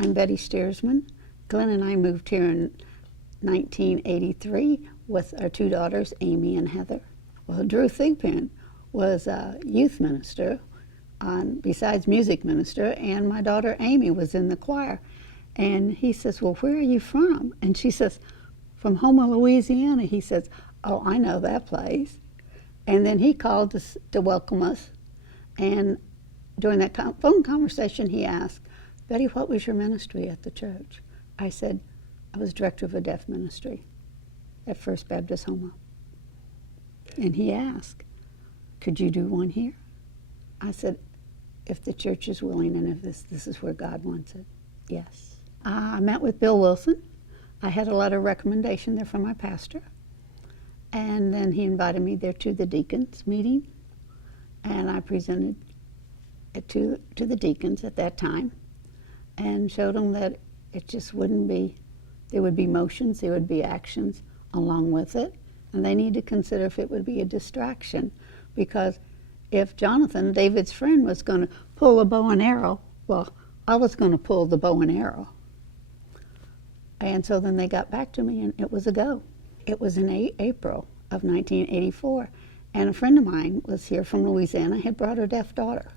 I'm Betty Stirsman. Glenn and I moved here in 1983 with our two daughters, Amy and Heather. Well, Drew Thigpen was a youth minister, besides music minister, and my daughter Amy was in the choir. And he says, well, where are you from? And she says, from Houma, Louisiana. He says, oh, I know that place. And then he called us to welcome us. And during that phone conversation, he asked, Betty, what was your ministry at the church? I said, I was director of a deaf ministry at First Baptist Houma. And he asked, could you do one here? I said, if the church is willing and if this is where God wants it, yes. I met with Bill Wilson. I had a letter of recommendation there from my pastor. And then he invited me there to the deacons meeting. And I presented it to the deacons at that time and showed them that it just wouldn't be, there would be motions, there would be actions along with it. And they need to consider if it would be a distraction. Because if Jonathan, David's friend, was going to pull a bow and arrow, well, I was going to pull the bow and arrow. And so then they got back to me, and it was a go. It was in April of 1984, and a friend of mine was here from Louisiana, had brought her deaf daughter.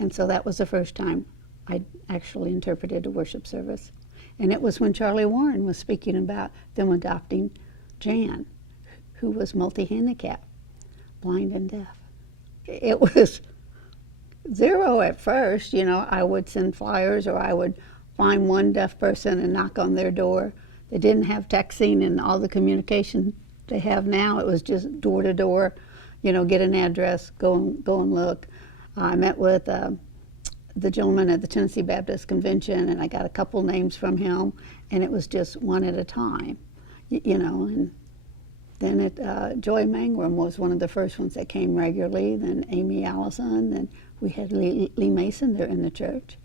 And so that was the first time I actually interpreted a worship service. And it was when Charlie Warren was speaking about them adopting Jan, who was multi-handicapped, blind and deaf. It was zero at first. You know, I would send flyers, or I would find one deaf person and knock on their door. They didn't have texting and all the communication they have now. It was just door to door, you know, get an address, go and look. I met with the gentleman at the Tennessee Baptist Convention, and I got a couple names from him, and it was just one at a time, you know. And then Joy Mangrum was one of the first ones that came regularly, then Amy Allison, then we had Lee Mason there in the church.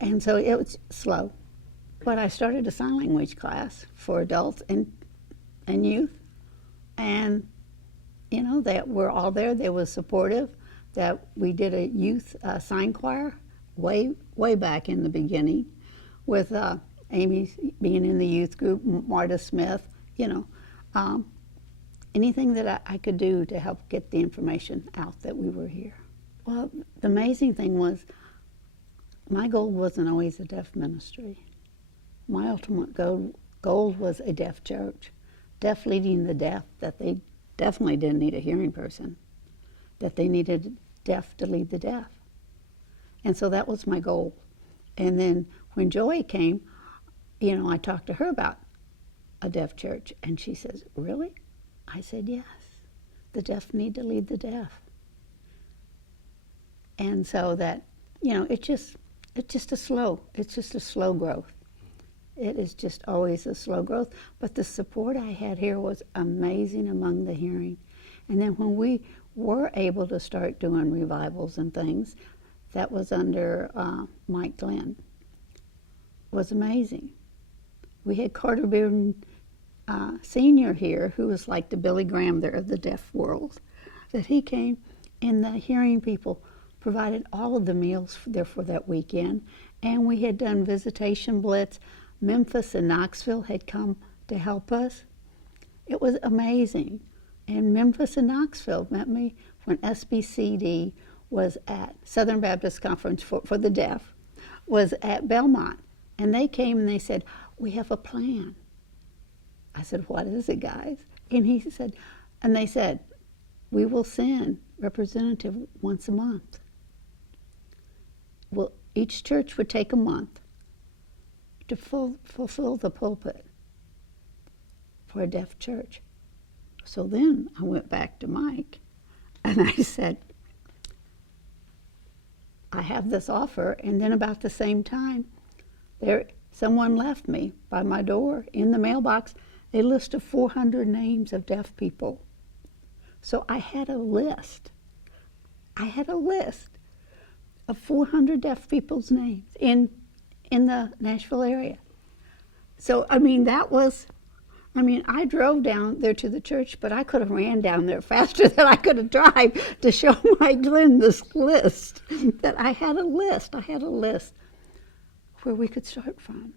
And so it was slow. But I started a sign language class for adults and youth. And, you know, they were all there. They were supportive. That we did a youth sign choir way back in the beginning with Amy being in the youth group, Marta Smith, you know. Anything that I could do to help get the information out that we were here. Well, the amazing thing was my goal wasn't always a deaf ministry. My ultimate goal was a deaf church, deaf leading the deaf, that they definitely didn't need a hearing person, that they needed deaf to lead the deaf. And so that was my goal. And then when Joy came, you know, I talked to her about a deaf church, and she says, really? I said, yes, the deaf need to lead the deaf. And so that, you know, it's just a slow growth. It is just always a slow growth. But the support I had here was amazing among the hearing. And then when we were able to start doing revivals and things, that was under Mike Glenn, was amazing. We had Carter Bearden Senior here, who was like the Billy Graham there of the deaf world, that he came, and the hearing people provided all of the meals there for that weekend. And we had done visitation blitz. Memphis and Knoxville had come to help us. It was amazing. And Memphis and Knoxville met me when SBCD was at Southern Baptist Conference for the Deaf, was at Belmont. And they came and they said, we have a plan. I said, what is it, guys? And he said, and they said, we will send representative once a month. Well, each church would take a month to fulfill the pulpit for a deaf church. So then I went back to Mike and I said, I have this offer. And then about the same time, someone left me by my door in the mailbox a list of 400 names of deaf people. So I had a list. Of 400 deaf people's names in the Nashville area. So, I mean, I drove down there to the church, but I could have ran down there faster than I could have drive to show Mike Glenn this list. That I had a list. where we could start from.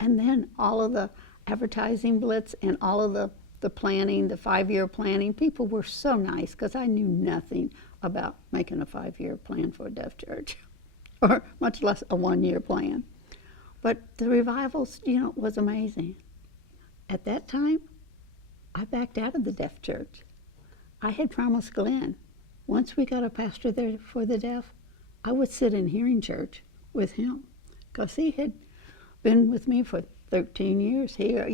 And then all of the advertising blitz and all of the planning, the 5-year planning, people were so nice because I knew nothing about making a 5-year plan for a deaf church, or much less a 1-year plan. But the revivals, was amazing. At that time, I backed out of the deaf church. I had promised Glenn, once we got a pastor there for the deaf, I would sit in hearing church with him, because he had been with me for 13 years here,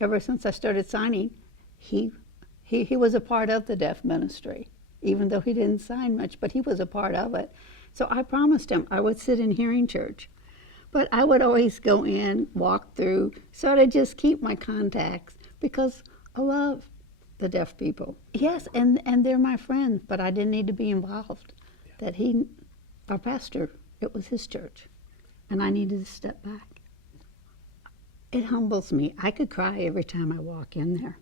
ever since I started signing. He was a part of the deaf ministry, even though he didn't sign much, but he was a part of it. So I promised him I would sit in hearing church. But I would always go in, walk through, sort of just keep my contacts, because I love the deaf people. Yes, and they're my friends, but I didn't need to be involved. Yeah. That our pastor, it was his church, and I needed to step back. It humbles me. I could cry every time I walk in there.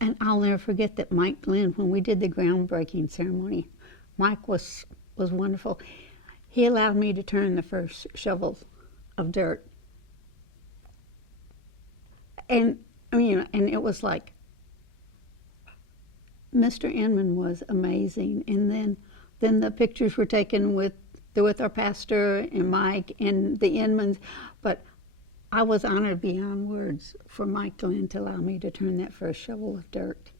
And I'll never forget that Mike Glenn, when we did the groundbreaking ceremony, Mike was wonderful. He allowed me to turn the first shovel of dirt. And and it was like, Mr. Inman was amazing. And then the pictures were taken with our pastor and Mike and the Inmans. But I was honored beyond words for Mike Glenn to allow me to turn that first shovel of dirt.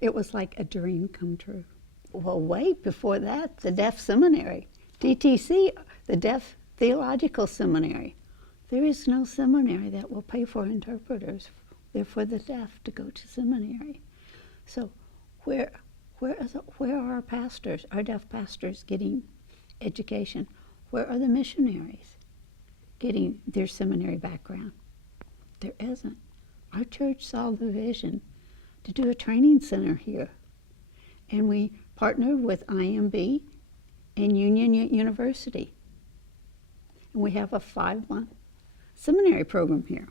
It was like a dream come true. Well, wait, before that, the Deaf Seminary, DTC, the Deaf Theological Seminary. There is no seminary that will pay for interpreters. They're for the deaf to go to seminary. So where are our pastors, our deaf pastors, getting education? Where are the missionaries getting their seminary background? There isn't. Our church saw the vision to do a training center here. And we partnered with IMB and Union University. And we have a 5-month seminary program here.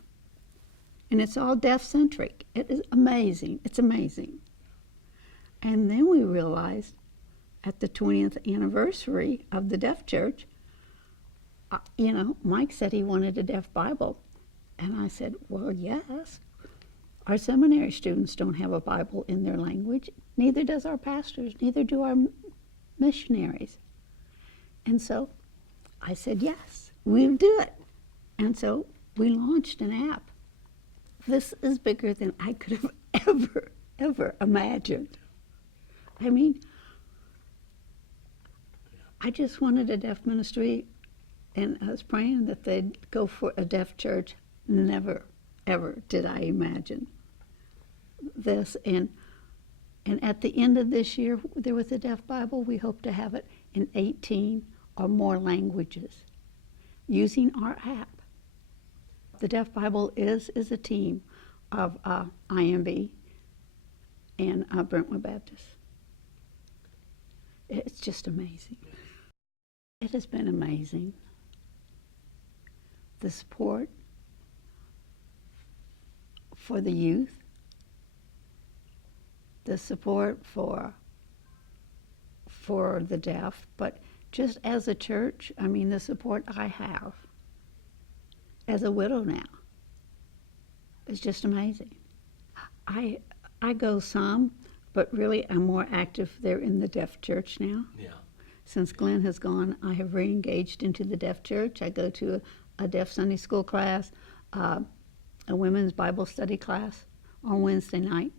And it's all deaf-centric. It is amazing. It's amazing. And then we realized at the 20th anniversary of the Deaf Church, Mike said he wanted a deaf Bible. And I said, well, yes. Our seminary students don't have a Bible in their language. Neither does our pastors. Neither do our missionaries. And so I said, yes, we'll do it. And so we launched an app. This is bigger than I could have ever imagined. I mean, I just wanted a deaf ministry, and I was praying that they'd go for a deaf church. Never, ever did I imagine this. And at the end of this year, there was a Deaf Bible. We hope to have it in 18 or more languages using our app. The Deaf Bible is a team of IMB and Brentwood Baptist. It's just amazing. It has been amazing. The support for the youth, the support for the deaf, but just as a church, the support I have as a widow now is just amazing. I go some, but really I'm more active there in the deaf church now. Yeah. Since Glenn has gone, I have re-engaged into the deaf church. I go to a deaf Sunday school class, a women's Bible study class on Wednesday night.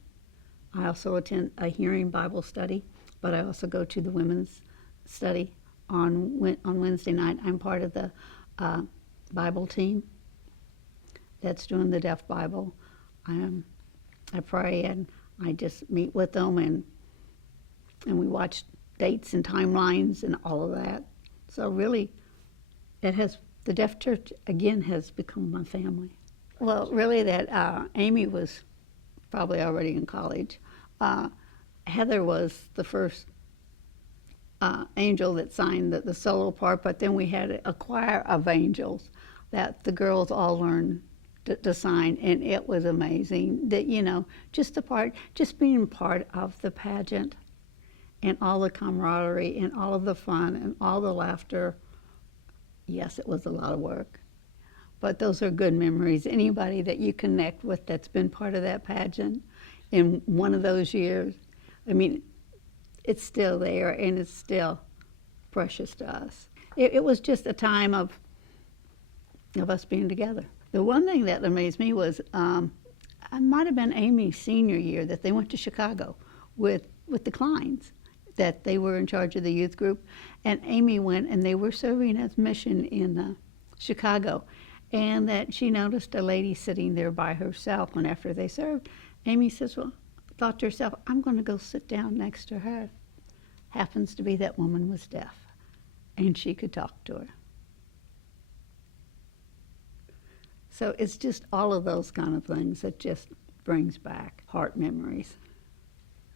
I also attend a hearing Bible study, but I also go to the women's study on Wednesday night. I'm part of the Bible team that's doing the Deaf Bible. I pray and I just meet with them and we watch dates and timelines and all of that. So really, the Deaf Church again has become my family. Well, really, that Amy was probably already in college. Heather was the first angel that signed the solo part, but then we had a choir of angels that the girls all learned to sign, and it was amazing that, just being part of the pageant and all the camaraderie and all of the fun and all the laughter. Yes, it was a lot of work, but those are good memories. Anybody that you connect with that's been part of that pageant in one of those years, I mean, it's still there and it's still precious to us. It was just a time of us being together. The one thing that amazed me was it might have been Amy's senior year that they went to Chicago with the Kleins, that they were in charge of the youth group, and Amy went and they were serving as mission in Chicago, and that she noticed a lady sitting there by herself, and after they served, Amy says, well, thought to herself, I'm going to go sit down next to her. Happens to be that woman was deaf, and she could talk to her. So it's just all of those kind of things that just brings back heart memories.